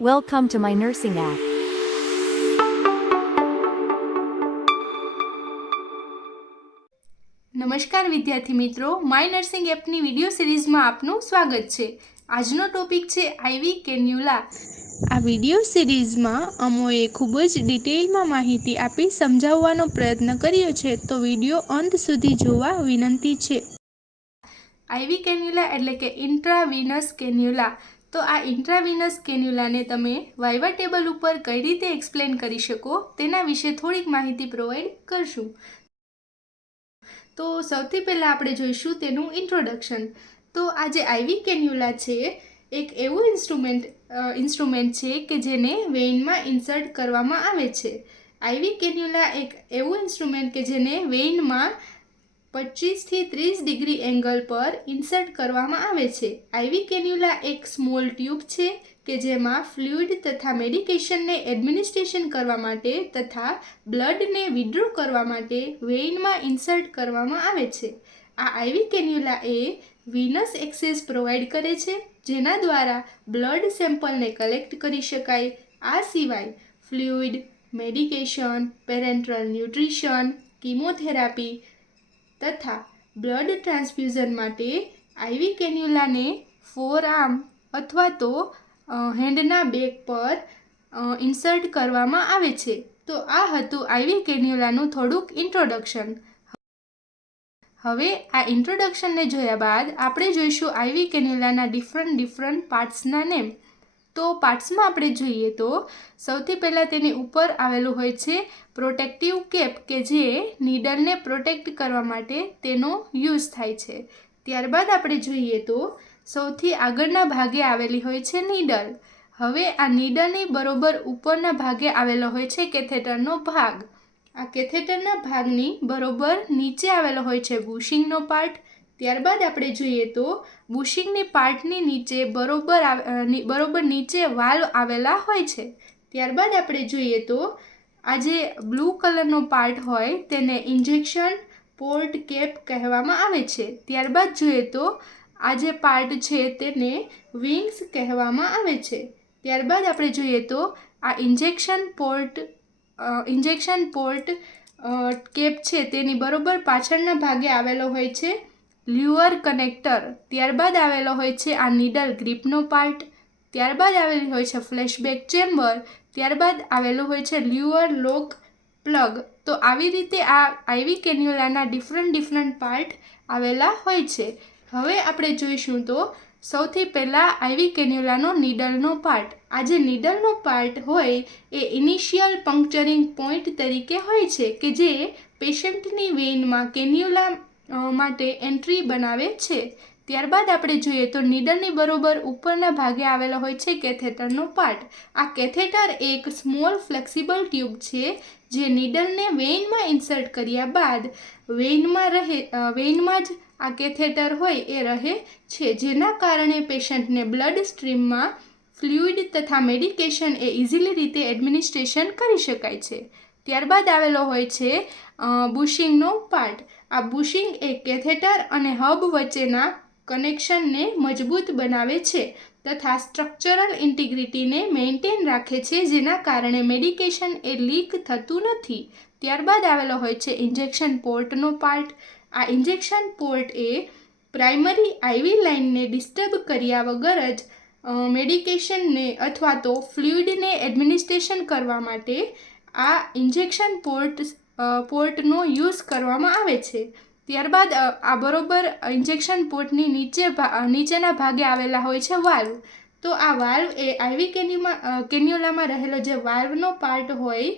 Welcome to my nursing app. નમસ્કાર વિદ્યાર્થી મિત્રો માય નર્સિંગ એપની વીડિયો સિરીઝમાં આપનું સ્વાગત છે. આજનો ટોપિક છે આઈવી કેન્યુલા આ વિડિયો સિરીઝમાં અમોએ ખૂબ જ ડિટેલમાં માહિતી આપી સમજાવવાનો પ્રયત્ન કર્યો છે, તો વિડિયો અંત સુધી જોવા વિનંતી છે. આઈવી કેન્યુલા એટલે કે ઇન્ટ્રાવિનસ કેન્યુલા તો આ ઇન્ટ્રાવિનસ કેન્યુલાને તમે વાઇવા ટેબલ ઉપર કઈ રીતે એક્સપ્લેન કરી શકો તેના વિશે થોડીક માહિતી પ્રોવાઈડ કરશું. તો સૌથી પહેલાં આપણે જોઈશું તેનું ઇન્ટ્રોડક્શન તો આ જે આઈવી કેન્યુલા છે, એક એવું ઇન્સ્ટ્રુમેન્ટ ઇન્સ્ટ્રુમેન્ટ છે કે જેને વેઇનમાં ઇન્સર્ટ કરવામાં આવે છે. આઈવી કેન્યુલા એક એવું ઇન્સ્ટ્રુમેન્ટ કે જેને વેઇનમાં પચીસથી ત્રીસ ડિગ્રી એંગલ પર ઇન્સર્ટ કરવામાં આવે છે. આઈવી કેન્યુલા એક સ્મોલ ટ્યુબ છે કે જેમાં ફ્લુઇડ તથા મેડિકેશનને એડમિનિસ્ટ્રેશન કરવા માટે તથા બ્લડને વિડ્રો કરવા માટે વેઇનમાં ઇન્સર્ટ કરવામાં આવે છે. આ આઈવી કેન્યુલા એ વિનસ એક્સેસ પ્રોવાઈડ કરે છે, જેના દ્વારા બ્લડ સેમ્પલને કલેક્ટ કરી શકાય. આ સિવાય fluid, medication, parenteral nutrition, chemotherapy તથા બ્લડ ટ્રાન્સફ્યુઝન માટે આઈવી કેન્યુલાને ફોર આર્મ અથવા તો હેન્ડના બેક પર ઇન્સર્ટ કરવામાં આવે છે. તો આ હતું આઈવી કેન્યુલાનું થોડુંક ઇન્ટ્રોડક્શન. હવે આ ઇન્ટ્રોડક્શનને જોયા બાદ આપણે જોઈશું આઈવી કેન્યુલાના ડિફરન્ટ ડિફરન્ટ પાર્ટ્સના નેમ. તો પાર્ટ્સમાં આપણે જોઈએ તો સૌથી પહેલાં તેની ઉપર આવેલું હોય છે પ્રોટેક્ટિવ કેપ કે જે નીડલને પ્રોટેક્ટ કરવા માટે તેનો યુઝ થાય છે. ત્યારબાદ આપણે જોઈએ તો સૌથી આગળના ભાગે આવેલી હોય છે નીડલ હવે આ નીડલની બરોબર ઉપરના ભાગે આવેલો હોય છે કેથેટરનો ભાગ. આ કેથેટરના ભાગની બરોબર નીચે આવેલો હોય છે બુશિંગનો પાર્ટ. ત્યારબાદ આપણે જોઈએ તો બુશિંગની પાર્ટની નીચે બરોબર બરોબર નીચે વાલ આવેલા હોય છે. ત્યારબાદ આપણે જોઈએ તો આ જે બ્લુ કલરનો પાર્ટ હોય તેને ઇન્જેક્શન પોર્ટ કેપ કહેવામાં આવે છે. ત્યારબાદ જોઈએ તો આ જે પાર્ટ છે તેને વિંગ્સ કહેવામાં આવે છે. ત્યારબાદ આપણે જોઈએ તો આ injection port injection port cap છે તેની બરોબર પાછળના ભાગે આવેલો હોય છે. લ્યુઅર કનેક્ટર ત્યારબાદ આવેલો હોય છે આ નીડલ ગ્રીપનો પાર્ટ, ત્યારબાદ આવેલી હોય છે ફ્લેશબેક ચેમ્બર, ત્યારબાદ આવેલું હોય છે લ્યુઅર લોક પ્લગ. તો આવી રીતે આ આઈવી કેન્યુલાના ડિફરન્ટ ડિફરન્ટ પાર્ટ આવેલા હોય છે. હવે આપણે જોઈશું તો સૌથી પહેલાં આઈવી કેન્યુલાનો નીડલનો પાર્ટ. આ જે નીડલનો પાર્ટ હોય એ ઇનિશિયલ પંક્ચરિંગ પોઈન્ટ તરીકે હોય છે કે જે પેશન્ટની વેઇનમાં કેન્યુલા માટે એન્ટ્રી બનાવે છે. ત્યારબાદ આપણે જોઈએ તો નીડલની બરોબર ઉપરના ભાગે આવેલો હોય છે કેથેટરનો પાર્ટ. આ કેથેટર એક સ્મોલ ફ્લેક્સિબલ ટ્યુબ છે જે નીડલને વેઇનમાં ઇન્સર્ટ કર્યા બાદ વેઇનમાં રહે વેઇનમાં જ આ કેથેટર હોય એ રહે છે. જેના કારણે પેશન્ટને બ્લડ સ્ટ્રીમમાં ફ્લુઇડ તથા મેડિકેશન એ ઇઝીલી રીતે એડમિનિસ્ટ્રેશન કરી શકાય છે. ત્યારબાદ આવેલો હોય છે બુશિંગનો પાર્ટ. આ બુશિંગ એ કેથેટર અને હબ વચ્ચેના કનેક્શનને મજબૂત બનાવે છે તથા સ્ટ્રક્ચરલ ઇન્ટિગ્રિટીને મેન્ટેન રાખે છે, જેના કારણે મેડિકેશન એ લીક થતું નથી. ત્યારબાદ આવેલો હોય છે ઇન્જેક્શન પોર્ટનો પાર્ટ. આ ઇન્જેક્શન પોર્ટ એ પ્રાઇમરી આઈવી લાઇનને ડિસ્ટર્બ કર્યા વગર જ મેડિકેશનને અથવા તો ફ્લુઇડને એડમિનિસ્ટ્રેશન કરવા માટે આ ઇન્જેક્શન પોર્ટ પોર્ટનો યુઝ કરવામાં આવે છે. ત્યારબાદ આ બરોબર ઇન્જેક્શન પોર્ટની નીચે નીચેના ભાગે આવેલા હોય છે વાલ્વ. તો આ વાલ્વ એ આઈવી કેન્યુમાં કેન્યુલામાં રહેલો જે વાલ્વનો પાર્ટ હોય,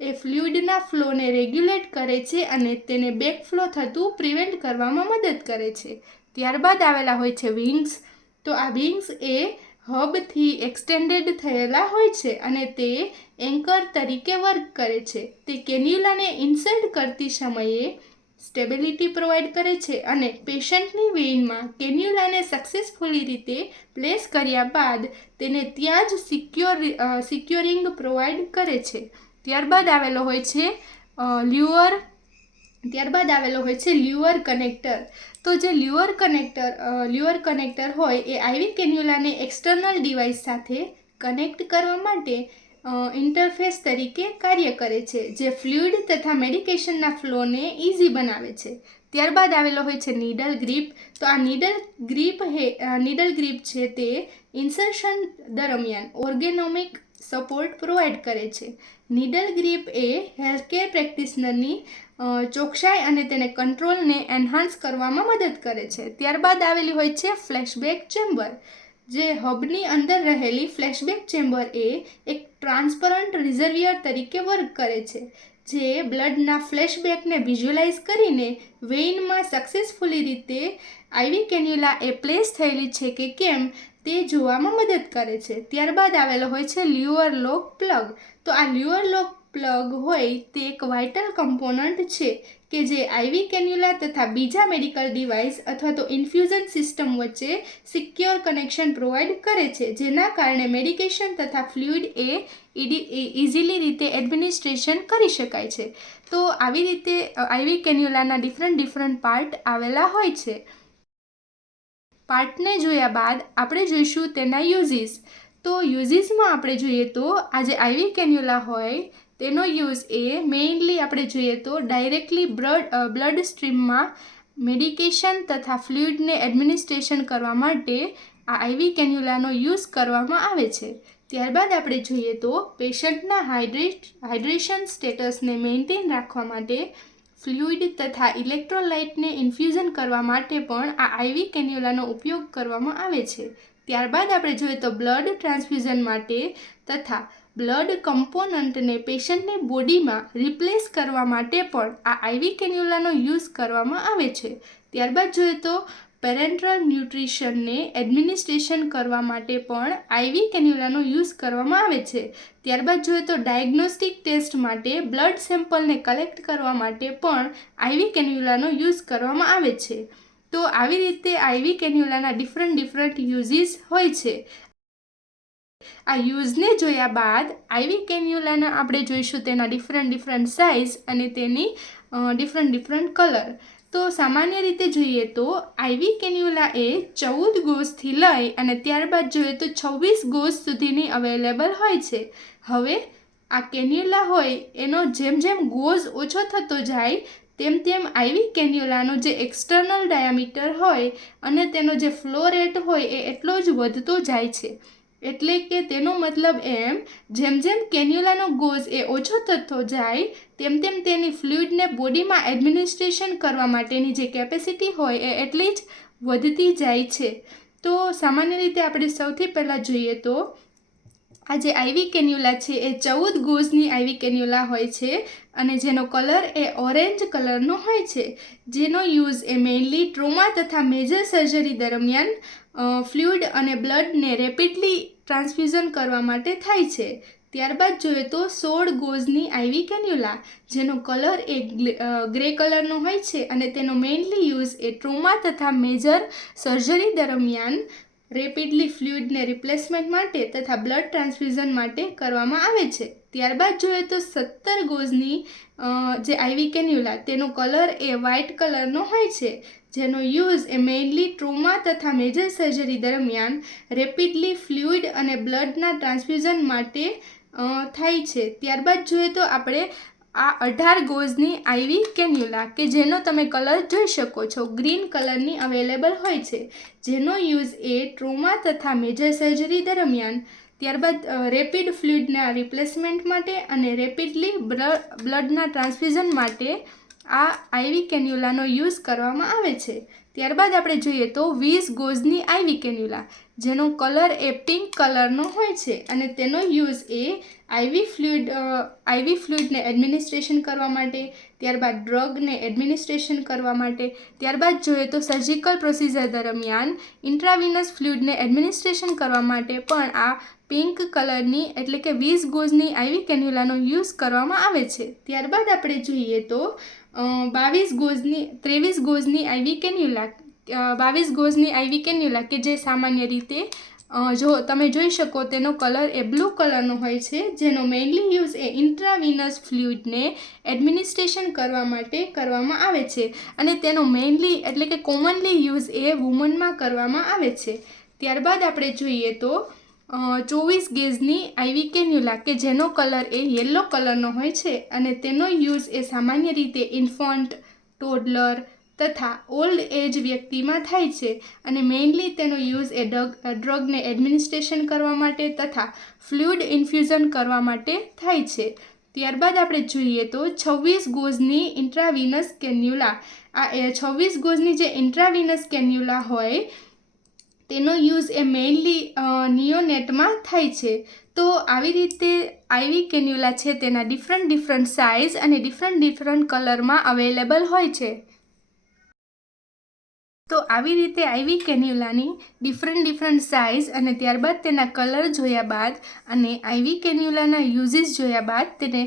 એ ફ્લુઇડના ફ્લોને રેગ્યુલેટ કરે છે અને તેને બેક ફ્લો થતું પ્રિવેન્ટ કરવામાં મદદ કરે છે. ત્યારબાદ આવેલા હોય છે વિંગ્સ. તો આ વિંગ્સ એ હબથી એક્સટેન્ડેડ થયેલા હોય છે અને તે એન્કર તરીકે વર્ક કરે છે. તે કેન્યુલાને ઇન્સર્ટ કરતી સમયે સ્ટેબિલિટી પ્રોવાઈડ કરે છે અને પેશન્ટની વેઇનમાં કેન્યુલાને સક્સેસફુલી રીતે પ્લેસ કર્યા બાદ તેને ત્યાં જ સિક્યોર સિક્યોરિંગ પ્રોવાઈડ કરે છે. ત્યારબાદ આવેલો હોય છે લ્યુઅર, ત્યારબાદ આવેલો હોય છે લ્યુઅર કનેક્ટર. તો જે લ્યુઅર કનેક્ટર લ્યુઅર કનેક્ટર હોય એ આઈવી કેન્યુલાને એક્સટર્નલ ડિવાઇસ સાથે કનેક્ટ કરવા માટે ઇન્ટરફેસ તરીકે કાર્ય કરે છે, જે ફ્લુઇડ તથા મેડિકેશનના ફ્લોને ઇઝી બનાવે છે. ત્યારબાદ આવેલો હોય છે નીડલ ગ્રીપ. તો આ નીડલ ગ્રીપ હે નીડલ ગ્રીપ છે તે ઇન્સર્શન દરમિયાન ઓર્ગેનોમિક સપોર્ટ પ્રોવાઈડ કરે છે. નીડલ ગ્રીપ એ હેલ્થકેર પ્રેક્ટિશનરની ચોકસાઈ અને તેને કંટ્રોલને એન્હાન્સ કરવામાં મદદ કરે છે. ત્યારબાદ આવેલી હોય છે ફ્લેશબેક ચેમ્બર, જે હબની અંદર રહેલી ફ્લેશબેક ચેમ્બર એ એક ટ્રાન્સપરન્ટ રિઝર્વિયર તરીકે વર્ક કરે છે. જે બ્લડના ફ્લેશબેકને વિઝ્યુઅલાઇઝ કરીને વેઇનમાં સક્સેસફુલી રીતે આઈવી કેન્યુલા એ પ્લેસ થયેલી છે કે કેમ તે જોવામાં મદદ કરે છે. ત્યારબાદ આવેલો હોય છે લ્યુઅર લોક પ્લગ. તો આ લ્યુઅર લોક પ્લગ હોય તે એક વાઇટલ કમ્પોનન્ટ છે કે જે આઈવી કેન્યુલા તથા બીજા મેડિકલ ડિવાઇસ અથવા તો ઇન્ફ્યુઝન સિસ્ટમ વચ્ચે સિક્યોર કનેક્શન પ્રોવાઈડ કરે છે, જેના કારણે મેડિકેશન તથા ફ્લુઇડ એ ઇઝીલી રીતે એડમિનિસ્ટ્રેશન કરી શકાય છે. તો આવી રીતે આઈવી કેન્યુલાના ડિફરન્ટ ડિફરન્ટ પાર્ટ આવેલા હોય છે. પાર્ટને જોયા બાદ આપણે જોઈશું તેના યુઝીસ. તો યુઝીસમાં આપણે જોઈએ તો આ જે આઈવી કેન્યુલા હોય તેનો યુઝ એ મેઇનલી આપણે જોઈએ તો ડાયરેક્ટલી બ્લડ બ્લડ સ્ટ્રીમમાં મેડિકેશન તથા ફ્લુઇડને એડમિનિસ્ટ્રેશન કરવા માટે આ આઈવી કેન્યુલાનો યુઝ કરવામાં આવે છે. ત્યારબાદ આપણે જોઈએ તો પેશન્ટના હાઇડ્રેટ હાઇડ્રેશન સ્ટેટસને મેન્ટેન રાખવા માટે ફ્લુઇડ તથા ઇલેક્ટ્રોલાઇટને ઇન્ફ્યુઝન કરવા માટે પણ આ આઈવી કેન્યુલાનો ઉપયોગ કરવામાં આવે છે. ત્યારબાદ આપણે જોઈએ તો બ્લડ ટ્રાન્સફ્યુઝન માટે તથા બ્લડ કમ્પોનન્ટને પેશન્ટને બોડીમાં રિપ્લેસ કરવા માટે પણ આ આઈવી કેન્યુલાનો યુઝ કરવામાં આવે છે. ત્યારબાદ જોઈએ તો પેરેન્ટ્રલ ન્યુટ્રિશનને એડમિનિસ્ટ્રેશન કરવા માટે પણ આઈવી કેન્યુલાનો યુઝ કરવામાં આવે છે. ત્યારબાદ જોઈએ તો ડાયગ્નોસ્ટિક ટેસ્ટ માટે બ્લડ સેમ્પલને કલેક્ટ કરવા માટે પણ આઈવી કેન્યુલાનો યુઝ કરવામાં આવે છે. તો આવી રીતે આઈવી કેન્યુલાના ડિફરન્ટ ડિફરન્ટ યુઝીસ હોય છે. આ યુઝને જોયા બાદ આઈવી કેન્યુલાના આપણે જોઈશું તેના ડિફરન્ટ ડિફરન્ટ સાઇઝ અને તેની ડિફરન્ટ ડિફરન્ટ કલર. તો સામાન્ય રીતે જોઈએ તો આઈવી કેન્યુલા એ ચૌદ ગોઝથી લઈ અને ત્યારબાદ જોઈએ તો છવ્વીસ ગોઝ સુધીની અવેલેબલ હોય છે. હવે આ કેન્યુલા હોય એનો જેમ જેમ ગોઝ ઓછો થતો જાય, તેમ તેમ આઈવી કેન્યુલાનો જે એક્સટર્નલ ડાયામીટર હોય અને તેનો જે ફ્લો રેટ હોય એ એટલો જ વધતો જાય છે. એટલે કે તેનો મતલબ એમ, જેમ જેમ કેન્યુલાનો ગોઝ એ ઓછો થતો જાય, તેમ તેમ તેની ફ્લુઇડને બોડીમાં એડમિનિસ્ટ્રેશન કરવા માટેની જે કેપેસિટી હોય એ એટલી જ વધતી જાય છે. તો સામાન્ય રીતે આપણે સૌથી પહેલાં જોઈએ તો, આ જે આઈવી કેન્યુલા છે એ ચૌદ ગોઝની આઈવી કેન્યુલા હોય છે અને જેનો કલર એ ઓરેન્જ કલરનો હોય છે. જેનો યુઝ એ મેઇનલી ટ્રોમા તથા મેજર સર્જરી દરમિયાન ફ્લુઇડ અને બ્લડને રેપિડલી ટ્રાન્સફ્યુઝન કરવા માટે થાય છે. ત્યારબાદ જોઈએ તો સોળ ગોઝની આઈવી કેન્યુલા, જેનો કલર એ ગ્રે કલરનો હોય છે અને તેનો મેઇનલી યુઝ એ ટ્રોમા તથા મેજર સર્જરી દરમિયાન રેપિડલી ફ્લુઇડને રિપ્લેસમેન્ટ માટે તથા બ્લડ ટ્રાન્સફ્યુઝન માટે કરવામાં આવે છે. ત્યારબાદ જોઈએ તો સત્તર ગોઝની જે આઈવી કેન્યુલા, તેનો કલર એ વ્હાઇટ કલરનો હોય છે. જેનો યુઝ એ મેઇનલી ટ્રોમા તથા મેજર સર્જરી દરમિયાન રેપિડલી ફ્લુઇડ અને બ્લડના ટ્રાન્સફ્યુઝન માટે થાય છે. ત્યારબાદ જોઈએ તો આપણે આ અઢાર ગોઝની આઈવી કેન્યુલા, કે જેનો તમે કલર જોઈ શકો છો. ગ્રીન કલરની અવેલેબલ હોય છે. જેનો યુઝ એ ટ્રોમા તથા મેજર સર્જરી દરમિયાન, ત્યારબાદ રેપિડ ફ્લુઇડના રિપ્લેસમેન્ટ માટે અને રેપિડલી બ્લડના ટ્રાન્સફ્યુઝન માટે આ આઈવી કેન્યુલાનો યુઝ કરવામાં આવે છે. ત્યારબાદ આપણે જોઈએ તો વીસ ગોઝની આઈવી કેન્યુલા. જેનો કલર એ પિંક કલરનો હોય છે અને તેનો યુઝ એ આઈવી ફ્લુઇડ આઈવી ફ્લુઇડને એડમિનિસ્ટ્રેશન કરવા માટે, ત્યારબાદ ડ્રગને એડમિનિસ્ટ્રેશન કરવા માટે, ત્યારબાદ જોઈએ તો સર્જિકલ પ્રોસિજર દરમિયાન ઇન્ટ્રાવિનસ ફ્લુઇડને એડમિનિસ્ટ્રેશન કરવા માટે પણ આ પિંક કલરની એટલે કે વીસ ગોઝની આઈવી કેન્યુલાનો યુઝ કરવામાં આવે છે. ત્યારબાદ આપણે જોઈએ તો બાવીસ ગોઝની, ત્રેવીસ ગોઝની આઈવી કેન્યુલા બાવીસ ગોઝની આઈવી કેન્યુલા કે જે સામાન્ય રીતે જો તમે જોઈ શકો તેનો કલર એ બ્લુ કલરનો હોય છે, જેનો મેઇનલી યુઝ એ ઇન્ટ્રાવિનસ ફ્લુઇડને એડમિનિસ્ટ્રેશન કરવા માટે કરવામાં આવે છે. અને તેનો મેઇનલી એટલે કે કોમનલી યુઝ એ વુમનમાં કરવામાં આવે છે. ત્યારબાદ આપણે જોઈએ તો ચોવીસ ગેજની આઈવી કેન્યુલા કે જેનો કલર એ યલો કલરનો હોય છે અને તેનો યુઝ એ સામાન્ય રીતે ઇન્ફન્ટ, ટોડલર તથા ઓલ્ડ એજ વ્યક્તિમાં થાય છે અને મેઇનલી તેનો યુઝ એ ડ્રગ ડ્રગને એડમિનિસ્ટ્રેશન કરવા માટે તથા ફ્લુઇડ ઇન્ફ્યુઝન કરવા માટે થાય છે. ત્યારબાદ આપણે જોઈએ તો છવ્વીસ ગોઝની ઇન્ટ્રાવિનસ કેન્યુલા. આ છવ્વીસ ગોઝની જે ઇન્ટ્રાવિનસ કેન્યુલા હોય, તેનો યુઝ એ મેઇનલી નિયોનેટમાં થાય છે. તો આવી રીતે આઈવી કેન્યુલા છે તેના ડિફરન્ટ ડિફરન્ટ સાઇઝ અને ડિફરન્ટ ડિફરન્ટ કલરમાં અવેલેબલ હોય છે. તો આવી રીતે આઈવી કેન્યુલાની ડિફરન્ટ ડિફરન્ટ સાઇઝ અને ત્યારબાદ તેના કલર જોયા બાદ અને આઈવી કેન્યુલાના યુઝીસ જોયા બાદ તેને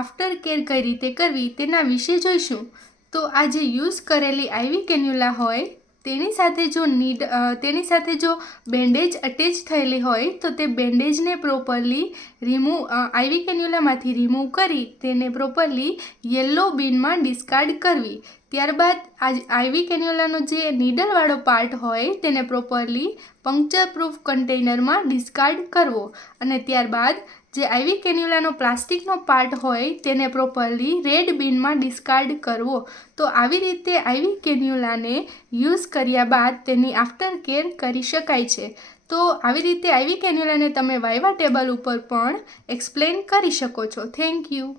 આફ્ટર કેર કઈ રીતે કરવી તેના વિશે જોઈશું. તો આ જે યુઝ કરેલી આઈવી કેન્યુલા હોય, તેની સાથે જો નીડ તેની સાથે જો બેન્ડેજ અટેચ થયેલી હોય, તો તે બેન્ડેજને પ્રોપરલી રિમૂવ આઈવી કેન્યુલામાંથી રિમૂવ કરી તેને પ્રોપરલી યલો બિનમાં ડિસ્કાર્ડ કરવી. ત્યારબાદ આ આઈવી કેન્યુલાનો જે નીડલવાળો પાર્ટ હોય તેને પ્રોપરલી પંક્ચર પ્રૂફ કન્ટેનરમાં ડિસ્કાર્ડ કરવો. અને ત્યારબાદ જે આઈવી કેન્યુલાનો પ્લાસ્ટિકનો પાર્ટ હોય તેને પ્રોપરલી રેડ બિનમાં ડિસ્કાર્ડ કરવો. તો આવી રીતે આઈવી કેન્યુલાને યુઝ કર્યા બાદ તેની આફ્ટર કેર કરી શકાય છે. તો આવી રીતે આઈવી કેન્યુલાને તમે વાઇવા ટેબલ ઉપર પણ એક્સપ્લેન કરી શકો છો. Thank you